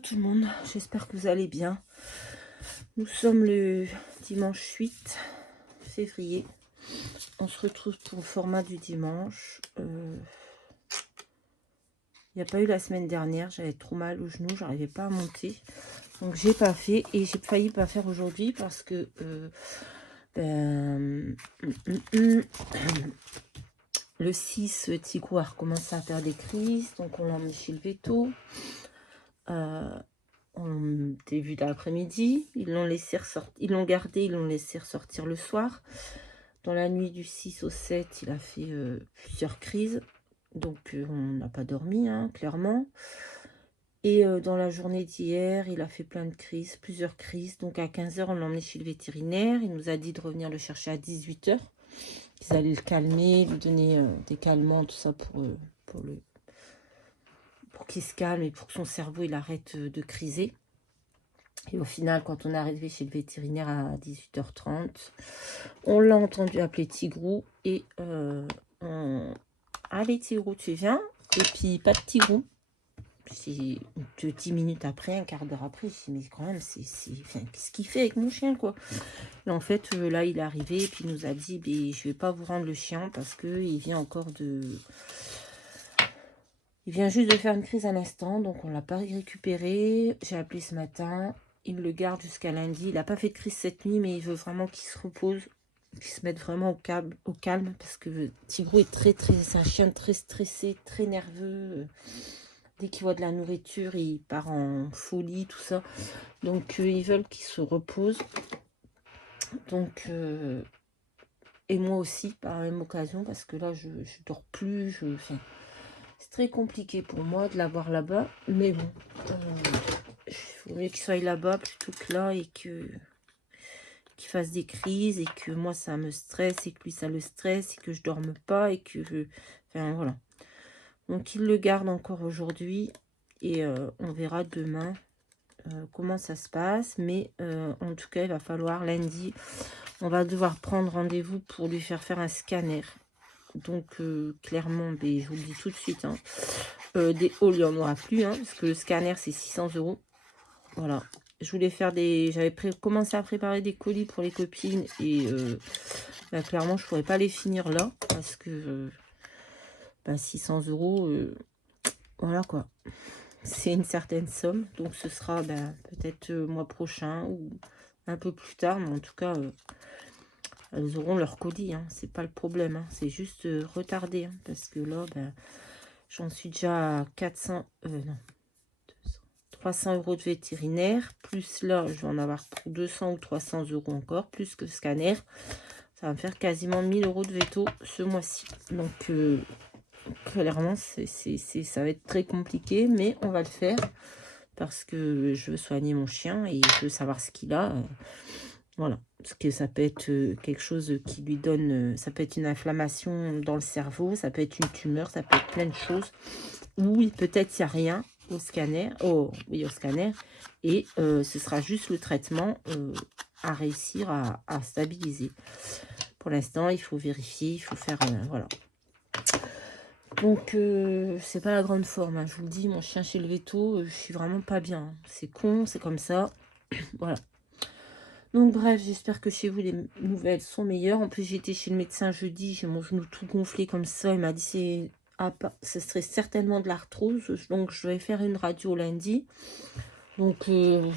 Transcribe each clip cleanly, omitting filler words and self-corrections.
tout le monde, j'espère que vous allez bien. Nous sommes le dimanche 8 février. On se retrouve pour le format du dimanche. Il n'y a pas eu la semaine dernière, j'avais trop mal au genou, j'arrivais pas à monter. Donc j'ai pas fait et j'ai failli pas faire aujourd'hui parce que le 6, Tigrou a recommencé à faire des crises, donc on l'a emmené chez le veto. En début d'après-midi, ils l'ont laissé ressortir, ils l'ont gardé, ils l'ont laissé ressortir le soir. Dans la nuit du 6 au 7, il a fait plusieurs crises, donc on n'a pas dormi, hein, clairement. Et dans la journée d'hier, il a fait plein de crises, plusieurs crises. Donc à 15 h, on l'a emmené chez le vétérinaire. Il nous a dit de revenir le chercher à 18 h. Ils allaient le calmer, lui donner des calmants, tout ça pour qu'il se calme et pour que son cerveau il arrête de criser. Et au final, quand on est arrivé chez le vétérinaire à 18 h 30, on l'a entendu appeler Tigrou et allez Tigrou, tu viens? Et puis pas de Tigrou. Puis 10 minutes après, un quart d'heure après, je me dis mais quand même, enfin, qu'est-ce qu'il fait avec mon chien, quoi? Et en fait, là, il est arrivé et puis il nous a dit je vais pas vous rendre le chien parce que il vient juste de faire une crise à l'instant, donc on l'a pas récupéré. J'ai appelé ce matin. Il le garde jusqu'à lundi. Il n'a pas fait de crise cette nuit, mais il veut vraiment qu'il se repose, qu'il se mette vraiment au calme, parce que Tigrou est c'est un chien très stressé, très nerveux. Dès qu'il voit de la nourriture, il part en folie, tout ça. Donc ils veulent qu'il se repose. Donc et moi aussi, par la même occasion, parce que là, je dors plus. Enfin, c'est très compliqué pour moi de l'avoir là-bas, mais bon. Il faut mieux qu'il soit là-bas plutôt que là et qu'il fasse des crises et que moi ça me stresse et que lui ça le stresse et que je dorme pas et que enfin voilà. Donc il le garde encore aujourd'hui et on verra demain comment ça se passe, mais en tout cas il va falloir lundi, on va devoir prendre rendez-vous pour lui faire un scanner. Donc clairement, je vous le dis tout de suite, hein, des hauts il n'y en aura plus, hein, parce que le scanner c'est 600 €. Voilà, je voulais faire j'avais commencé à préparer des colis pour les copines et clairement je pourrais pas les finir là parce que 600 €, voilà quoi, c'est une certaine somme. Donc ce sera peut-être mois prochain ou un peu plus tard, mais en tout cas elles auront leur colis, hein, c'est pas le problème, hein, c'est juste retardé, hein, parce que là j'en suis déjà à 300 € de vétérinaire, plus là, je vais en avoir pour 200 ou 300 € encore, plus que le scanner. Ça va me faire quasiment 1000 € de veto ce mois-ci. Donc, clairement, ça va être très compliqué, mais on va le faire parce que je veux soigner mon chien et je veux savoir ce qu'il a. Voilà, parce que ça peut être quelque chose qui lui donne, ça peut être une inflammation dans le cerveau, ça peut être une tumeur, ça peut être plein de choses. Ou peut-être il n'y a rien au scanner, au scanner, et ce sera juste le traitement à réussir à stabiliser. Pour l'instant, il faut vérifier, il faut faire, voilà. Donc, c'est pas la grande forme, hein, je vous le dis, mon chien chez le veto, je suis vraiment pas bien. Hein. C'est con, c'est comme ça. Voilà. Donc bref, j'espère que chez vous les nouvelles sont meilleures. En plus, j'étais chez le médecin jeudi, j'ai mon genou tout gonflé comme ça. Il m'a dit ce serait certainement de l'arthrose, donc je vais faire une radio lundi. Donc il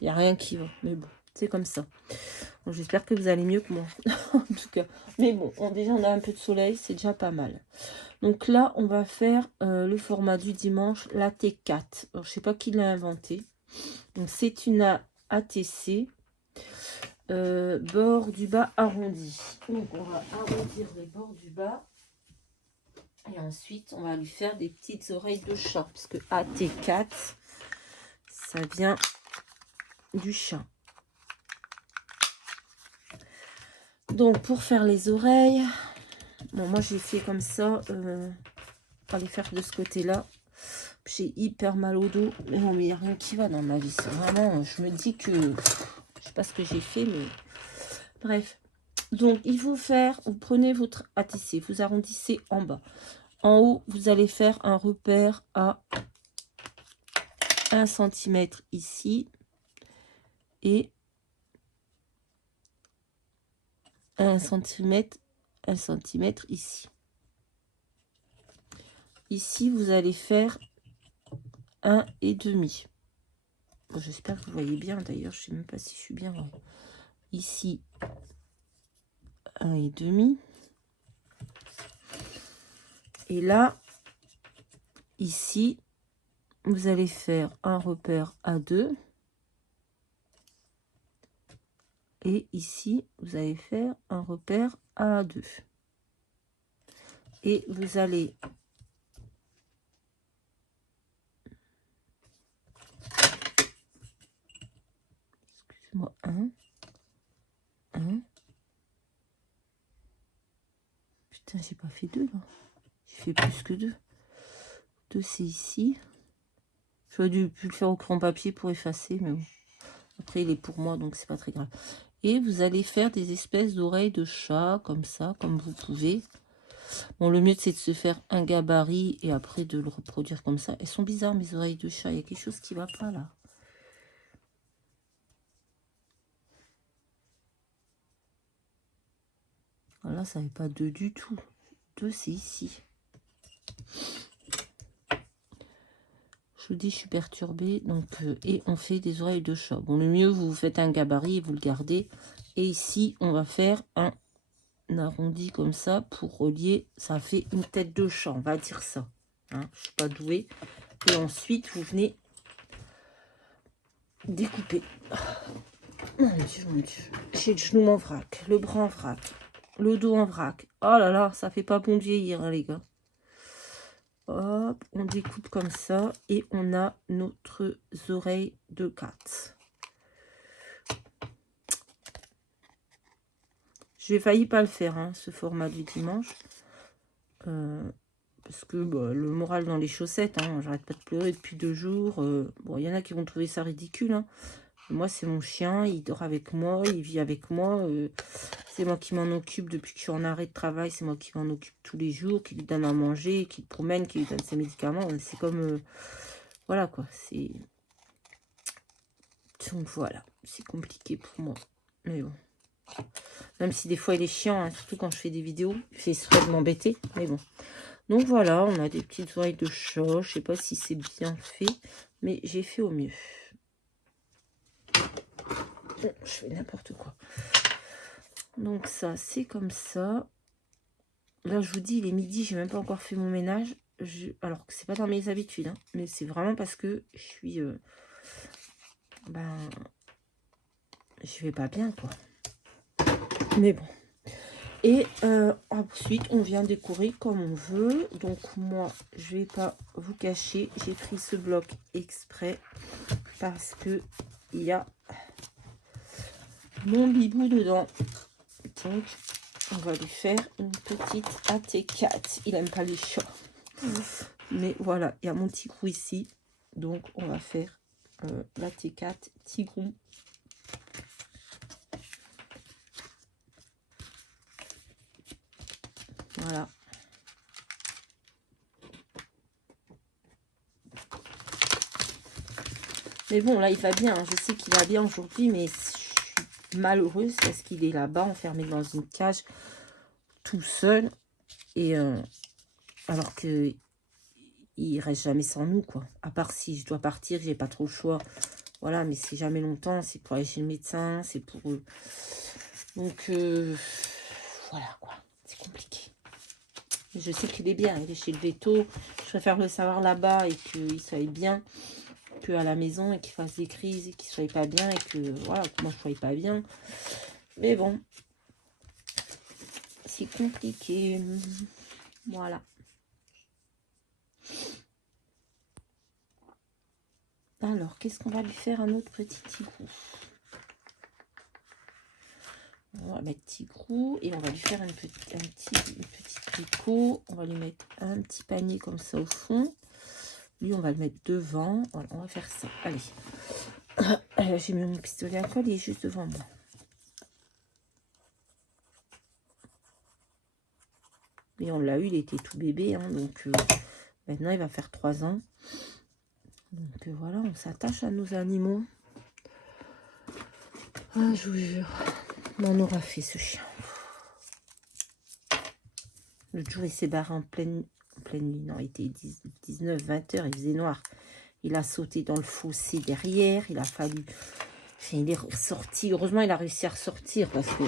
n'y a rien qui va, mais bon, c'est comme ça. J'espère que vous allez mieux que moi, en tout cas. Mais bon, déjà on a un peu de soleil, c'est déjà pas mal. Donc là, on va faire le format du dimanche, la T4. Alors, je sais pas qui l'a inventé. Donc c'est une ATC. Bord du bas arrondi. Donc on va arrondir les bords du bas et ensuite on va lui faire des petites oreilles de chat parce que AT4 ça vient du chat. Donc pour faire les oreilles, bon moi j'ai fait comme ça, on va les faire de ce côté là. J'ai hyper mal au dos, mais non mais il n'y a rien qui va dans ma vie, c'est vraiment, je me dis que je sais pas ce que j'ai fait, mais bref. Donc, il faut faire, vous prenez votre ATC, vous arrondissez en bas. En haut, vous allez faire un repère à 1 cm ici et 1 cm ici. Ici, vous allez faire 1,5. Bon, j'espère que vous voyez bien. D'ailleurs, je ne sais même pas si je suis bien. Ouais. Ici, 1,5. Et là, ici, vous allez faire un repère A2. Et ici, vous allez faire un repère A2. Et vous allez excusez-moi, 1. Putain, j'ai pas fait 2 là. J'ai fait plus que 2. 2, c'est ici. J'aurais dû le faire au crayon papier pour effacer, mais bon. Après, il est pour moi, donc c'est pas très grave. Et vous allez faire des espèces d'oreilles de chat, comme ça, comme vous pouvez. Bon, le mieux, c'est de se faire un gabarit et après de le reproduire comme ça. Elles sont bizarres, mes oreilles de chat. Il y a quelque chose qui va pas, là. Là, ça n'est pas 2 du tout. 2, c'est ici. Je vous dis, je suis perturbée. Donc, et on fait des oreilles de chat. Bon, le mieux, vous faites un gabarit et vous le gardez. Et ici, on va faire un arrondi comme ça pour relier. Ça fait une tête de chat, on va dire ça. Hein, je suis pas douée. Et ensuite, vous venez découper. Mon Dieu, mon Dieu. J'ai le genou en vrac, le bras en vrac, le dos en vrac. Oh là là, ça fait pas bon de vieillir, hein, les gars. Hop, on découpe comme ça et on a notre oreille de cat. J'ai failli pas le faire, hein, ce format du dimanche. Parce que bah, le moral dans les chaussettes, hein, j'arrête pas de pleurer depuis 2 jours. Bon, il y en a qui vont trouver ça ridicule. Hein. Moi, c'est mon chien, il dort avec moi, il vit avec moi. C'est moi qui m'en occupe depuis que je suis en arrêt de travail. C'est moi qui m'en occupe tous les jours, qui lui donne à manger, qui le promène, qui lui donne ses médicaments. C'est comme... voilà, quoi. C'est... Donc, voilà. C'est compliqué pour moi. Mais bon. Même si des fois, il est chiant, hein, surtout quand je fais des vidéos. Il fait exprès de m'embêter. Mais bon. Donc, voilà. On a des petites oreilles de chat. Je sais pas si c'est bien fait. Mais j'ai fait au mieux. Bon, je fais n'importe quoi. Donc ça, c'est comme ça. Là, je vous dis, il est midi, j'ai même pas encore fait mon ménage. Alors que c'est pas dans mes habitudes, hein, mais c'est vraiment parce que je suis... je vais pas bien, quoi. Mais bon. Et ensuite, on vient décorer comme on veut. Donc moi, je vais pas vous cacher. J'ai pris ce bloc exprès parce que il y a mon bibou dedans. Donc, on va lui faire une petite AT4. Il n'aime pas les chats. Mais voilà, il y a mon tigrou ici. Donc, on va faire l'AT4 tigrou. Voilà. Mais bon, là, il va bien. Je sais qu'il va bien aujourd'hui, mais je suis malheureuse parce qu'il est là-bas, enfermé dans une cage, tout seul. Et alors que il reste jamais sans nous, quoi. À part si je dois partir, j'ai pas trop le choix. Voilà, mais c'est jamais longtemps. C'est pour aller chez le médecin, c'est pour... Donc, voilà, quoi. C'est compliqué. Je sais qu'il est bien, il est chez le veto. Je préfère le savoir là-bas et qu'il soit bien qu'à la maison et qu'il fasse des crises et qu'il soit pas bien et que, voilà, que moi je sois pas bien. Mais bon, c'est compliqué. Voilà. Alors, qu'est-ce qu'on va lui faire à notre petit tigrou? On va mettre tigrou et on va lui faire une petite tricot. On va lui mettre un petit panier comme ça au fond. Lui, on va le mettre devant. Voilà, on va faire ça. Allez. J'ai mis mon pistolet à colle, il est juste devant moi. Et on l'a eu, il était tout bébé. Hein, donc, maintenant, il va faire 3 ans. Donc voilà, on s'attache à nos animaux. Ah, je vous jure, on aura fait ce chien. L'autre jour, il s'est barré en pleine nuit. Non, il était 19-20 heures, il faisait noir. Il a sauté dans le fossé derrière. Il a fallu... Enfin, il est ressorti. Heureusement, il a réussi à ressortir parce que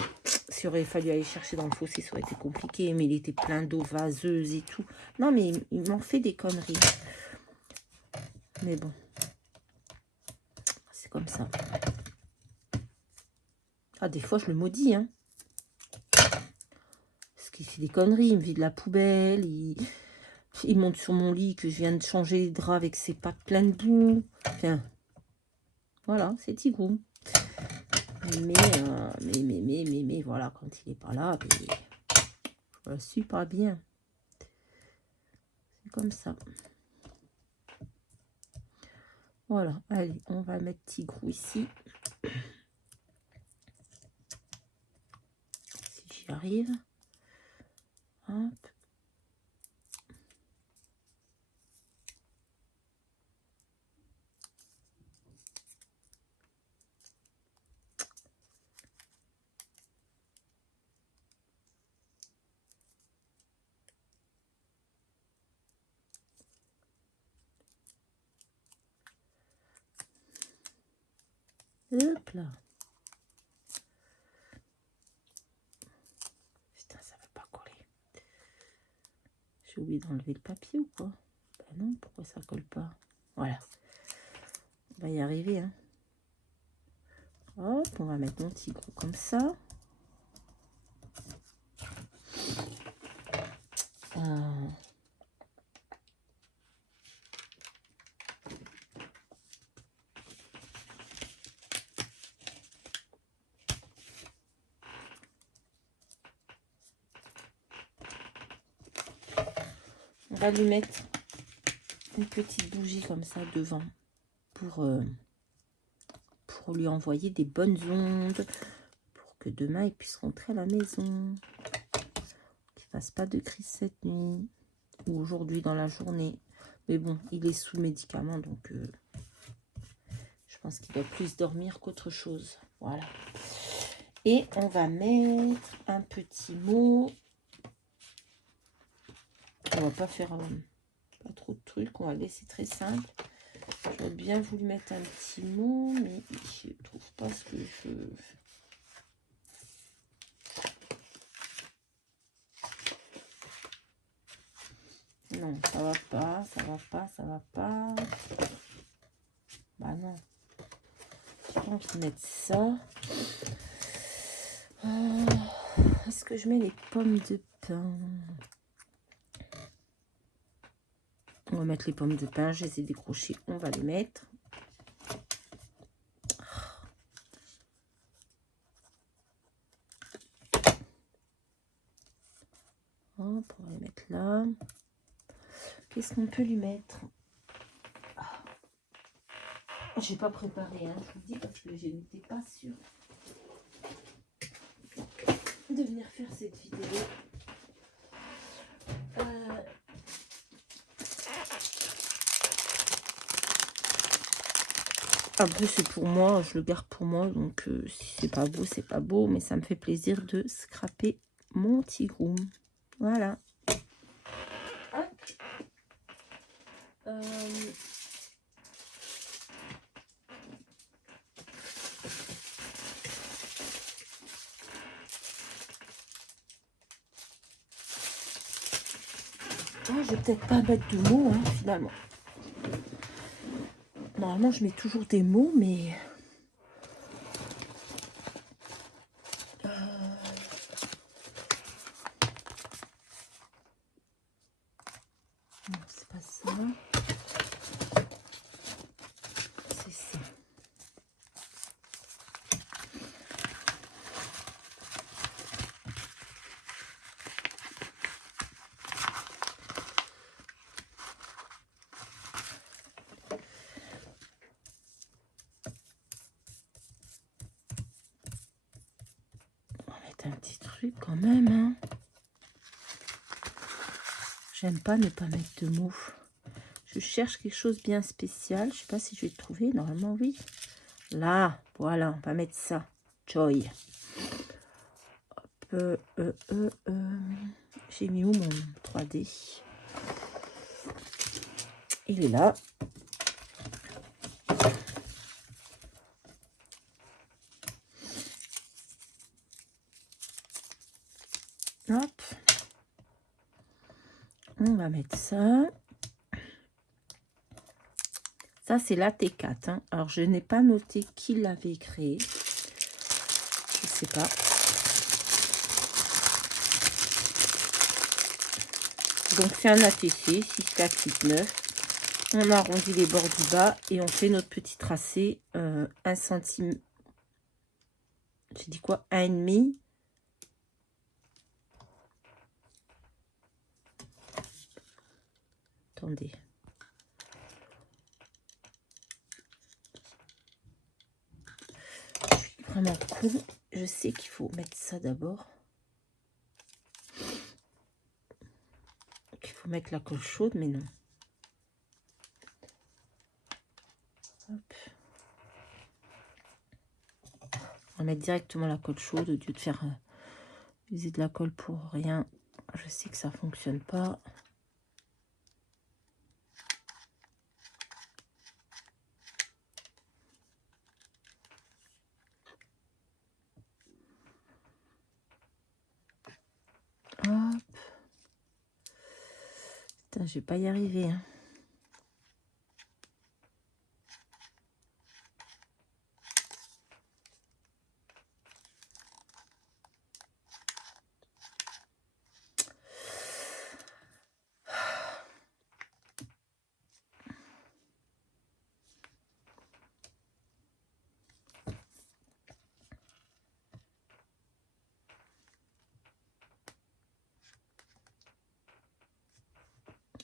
s'il aurait fallu aller chercher dans le fossé, ça aurait été compliqué. Mais il était plein d'eau vaseuse et tout. Non, mais il m'en fait des conneries. Mais bon, c'est comme ça. Ah, des fois, je le maudis, hein. Parce qu'il fait des conneries. Il me vide la poubelle. Il monte sur mon lit que je viens de changer les draps avec ses pattes pleines de boue. Enfin, voilà, c'est Tigrou. Mais voilà, quand il n'est pas là, je le suis pas bien. C'est comme ça. Voilà, allez, on va mettre Tigrou ici. Si j'y arrive. Hop. Hop là. Putain, ça va pas coller. J'ai oublié d'enlever le papier ou quoi? Ben non, pourquoi ça colle pas? Voilà. On va y arriver, hein. Hop, on va mettre mon Tigrou comme ça. On va lui mettre une petite bougie comme ça devant pour lui envoyer des bonnes ondes pour que demain il puisse rentrer à la maison, qu'il fasse pas de crise cette nuit ou aujourd'hui dans la journée. Mais bon, il est sous médicament, donc je pense qu'il doit plus dormir qu'autre chose. Voilà. Et on va mettre un petit mot. On va pas faire pas trop de trucs, on va laisser très simple. J'aurais bien voulu mettre un petit mot, mais je trouve pas ce que je veux. Non, ça va pas, ça va pas, ça va pas. Bah non. J'ai pas envie de mettre ça. Est-ce que je mets les pommes de pin? On va mettre les pommes de pin, je les ai décrochées, on va les mettre. Hop, on va les mettre là. Qu'est-ce qu'on peut lui mettre? J'ai pas préparé, hein, je vous le dis, parce que je n'étais pas sûre de venir faire cette vidéo. Après, c'est pour moi, je le garde pour moi, donc si c'est pas beau, c'est pas beau, mais ça me fait plaisir de scraper mon Tigrou. Voilà. Je vais peut-être pas mettre de mots, hein, finalement. Normalement, je mets toujours des mots, mais... Non, c'est pas ça. C'est ça. On va mettre un petit truc quand même, hein. J'aime pas ne pas mettre de mots. Je cherche quelque chose bien spécial. Je sais pas si je vais le trouver. Normalement, oui. Là, voilà, on va mettre ça. Joy. Hop, j'ai mis où mon 3D? Il est là. Hop. On va mettre ça. Ça, c'est la T4. Hein. Alors, je n'ai pas noté qui l'avait créé. Je ne sais pas. Donc, c'est un ATC 6, 4, 8, 9. On arrondit les bords du bas et on fait notre petit tracé 1 cm. J'ai dit quoi? 1,5. Attendez. Je suis vraiment con. Je sais qu'il faut mettre ça d'abord. Il faut mettre la colle chaude, mais non. Hop. On va mettre directement la colle chaude au lieu de faire user de la colle pour rien. Je sais que ça fonctionne pas. Hop. Putain, je vais pas y arriver. Hein.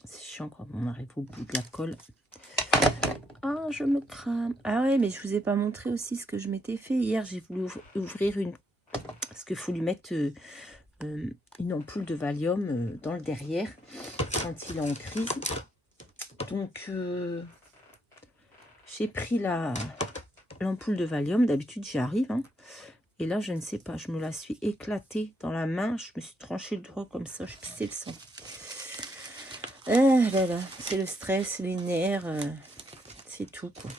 C'est chiant quand on arrive au bout de la colle. Ah, je me crame. Ah ouais, mais je vous ai pas montré aussi ce que je m'étais fait. Hier, j'ai voulu ouvrir une... Parce qu'il faut lui mettre une ampoule de Valium dans le derrière quand il est en crise. Donc, j'ai pris l'ampoule de Valium. D'habitude, j'y arrive. Hein. Et là, je ne sais pas. Je me la suis éclatée dans la main. Je me suis tranché le doigt comme ça. Je pissais le sang. Ah là là, c'est le stress, les nerfs, c'est tout quoi.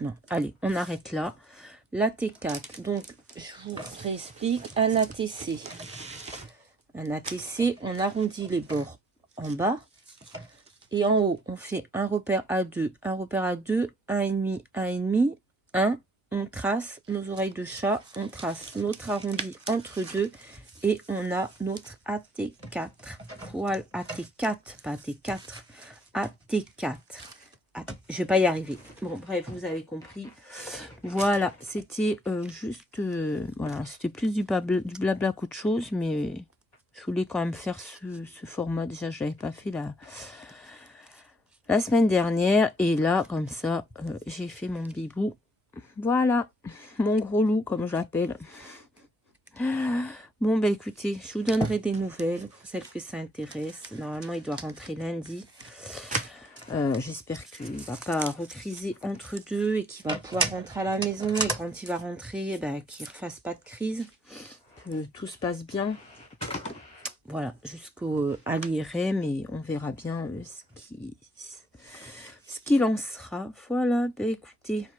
Non, allez, on arrête là. La T4, donc je vous réexplique, un ATC. Un ATC, on arrondit les bords en bas. Et en haut, on fait un repère A2, un repère A2, 1,5, 1,5, 1. On trace nos oreilles de chat, on trace notre arrondi entre deux. Et on a notre AT4. Poil AT4, pas AT4. AT4. Je vais pas y arriver. Bon, bref, vous avez compris. Voilà, c'était juste... voilà, c'était plus du blabla qu'autre chose. Mais je voulais quand même faire ce format. Déjà, je l'avais pas fait la semaine dernière. Et là, comme ça, j'ai fait mon bibou. Voilà, mon gros loup, comme je l'appelle. Bon, bah écoutez, je vous donnerai des nouvelles pour celles que ça intéresse. Normalement, il doit rentrer lundi. J'espère qu'il ne va pas recriser entre deux et qu'il va pouvoir rentrer à la maison. Et quand il va rentrer, bah, qu'il ne refasse pas de crise. Que tout se passe bien. Voilà, jusqu'à l'IRM et on verra bien ce qu'il en sera. Voilà, bah écoutez.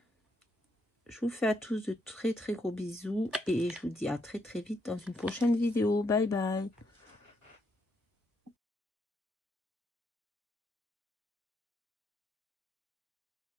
Je vous fais à tous de très très gros bisous et je vous dis à très très vite dans une prochaine vidéo. Bye bye.